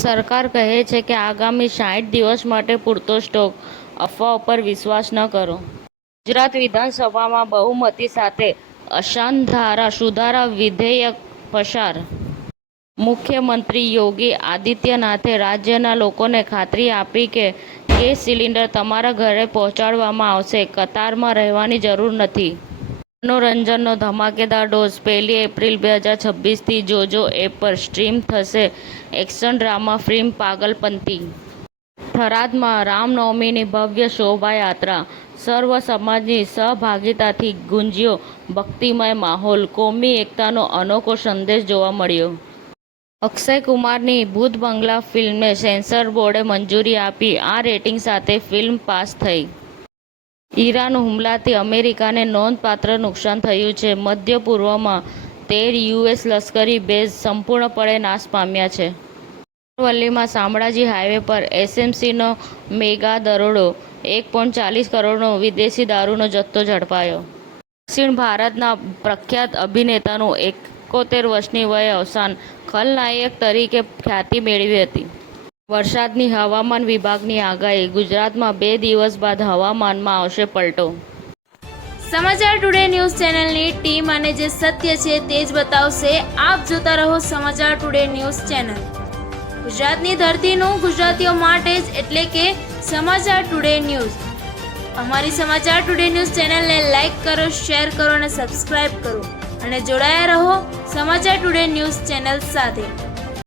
સરકાર કહે છે કે આગામી 60 દિવસ માટે પૂરતો સ્ટોક, અફવાઓ પર વિશ્વાસ ન કરો. ગુજરાત વિધાનસભામાં બહુમતી સાથે અસાધારણ સુધારા વિધેયક પસાર. મુખ્યમંત્રી યોગી આદિત્યનાથે રાજ્યના લોકોને ખાતરી આપી કે ગેસ સિલિન્ડર તમારા ઘરે પહોંચાડવામાં આવશે, કતારમાં રહેવાની જરૂર નથી. મનોરંજનનો ધમાકેદાર ડોઝ. 1 એપ્રિલ 2026થી જોજો એપ પર સ્ટ્રીમ થશે એક્શન ડ્રામા ફિલ્મ પાગલપંતી. થરાદમાં રામનવમીની ભવ્ય શોભાયાત્રા. સર્વ સમાજની સહભાગીતાથી ગુંજ્યો ભક્તિમય માહોલ. કોમી એકતાનો અનોખો સંદેશ જોવા મળ્યો. અક્ષય કુમારની ભૂત બંગલા ફિલ્મને સેન્સર બોર્ડે મંજૂરી આપી. આ રેટિંગ સાથે ફિલ્મ પાસ થઈ. ઈરાન હુમલાથી અમેરિકાને નોંધપાત્ર નુકસાન થયું છે. મધ્ય પૂર્વમાં 13 યુએસ લશ્કરી બેઝ સંપૂર્ણપણે નાશ પામ્યા છે. અરવલ્લીમાં શામળાજી હાઈવે પર એસએમસીનો મેગા દરોડો. 1.40 કરોડનો વિદેશી દારૂનો જથ્થો ઝડપાયો. દક્ષિણ ભારતના પ્રખ્યાત અભિનેતાનું 71 વર્ષની વયે અવસાન. ખલનાયક તરીકે ખ્યાતિ મેળવી હતી. વરસાદની હવામાન વિભાગની આગાહી. ગુજરાતમાં 2 દિવસ બાદ હવામાનમાં આવશે પલટો. સમાચાર ટુડે ન્યૂઝ ચેનલની ટીમ અને જે સત્ય છે તે જ બતાવશે. આપ જોતા રહો સમાચાર ટુડે ન્યૂઝ ચેનલ. ગુજરાતની ધરતીનું ગુજરાતીઓ માટે જ, એટલે કે સમાચાર ટુડે ન્યૂઝ. અમારી સમાચાર ટુડે ન્યૂઝ ચેનલને લાઈક કરો, શેર કરો અને સબસ્ક્રાઇબ કરો અને જોડાયા રહો સમાચાર ટુડે ન્યૂઝ ચેનલ સાથે.